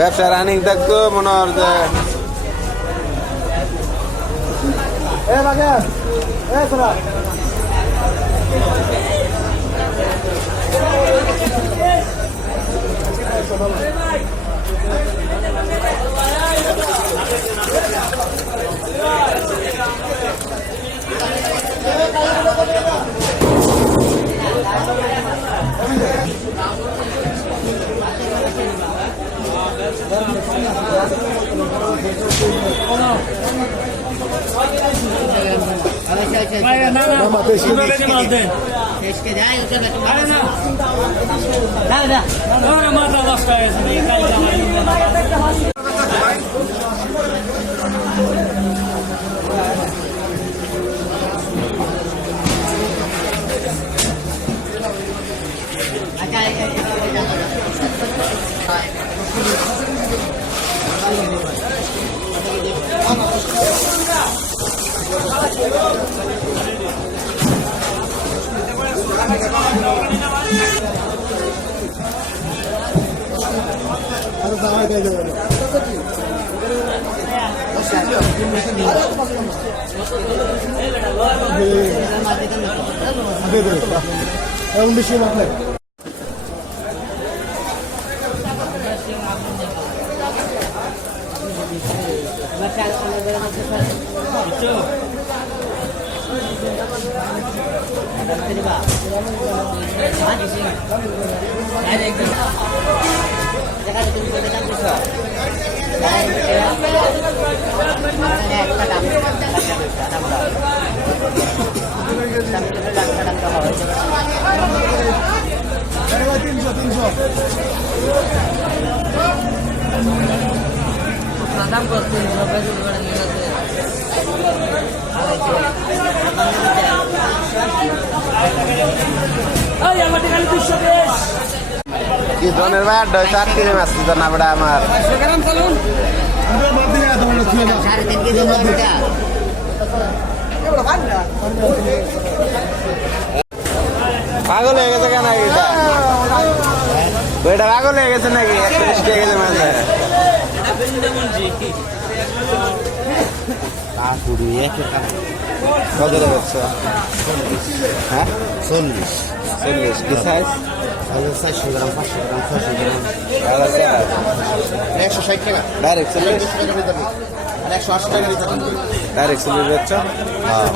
ব্যবসা রানিং থাকতো মনে হয় যে বেশি মাত্রায় কি জনের ভাই 4 কেজি মাছ না বড় আমার পাগল হয়ে গেছে কেন এটা ওইটা পাগল হয়ে গেছে নাকি 130 কেজি মাছ কত বেচছো হ্যাঁ 40 কি সাইজ 400 গ্রাম 500 গ্রাম 600 গ্রাম 160 টাকা ডাইরেক্ট সেল আর 180 টাকা ডাইরেক্ট সেল বেচছো হ্যাঁ